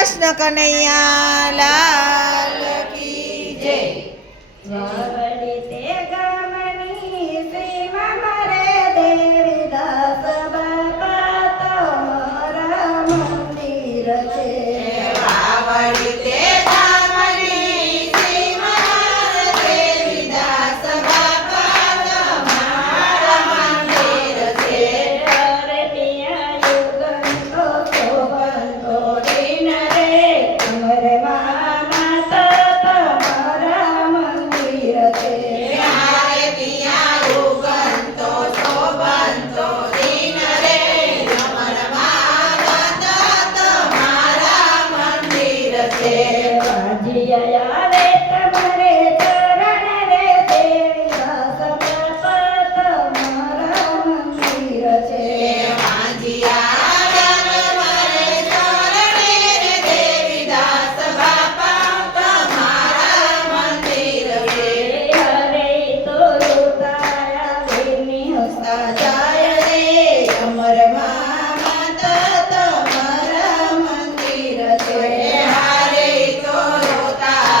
કૃષ્ણ કનૈયા લાલ કી જય. વરડી તે ગામની સીમા રે દેવીદાસ બાપા તમારા મંદિર છે. વાવડી તે ગામની સીમા દેવીદાસ બાપા તમારા મંદિર છે. અરે ત્યાં યુગંતો શોભંતો દિન રે અમરે મામા તો તમારા મંદિર છે. હારે ત્યાં યુગંતો શોભંતો દિન રે અમર માતા તમારા મંદિર છે. વાજિયા રે તમારે ચરણ રે દેવીદાસ બાપા તમારા મંદિર છે. વાંજિયા મારે ચરણે રે દેવીદાસ બાપા તમારા મંદિર છે. હરે તો લૂંટાયા વેની હસતા જાય રે અમર માતા તમારા મંદિર છે. હારે તો રોતા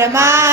અમારમાં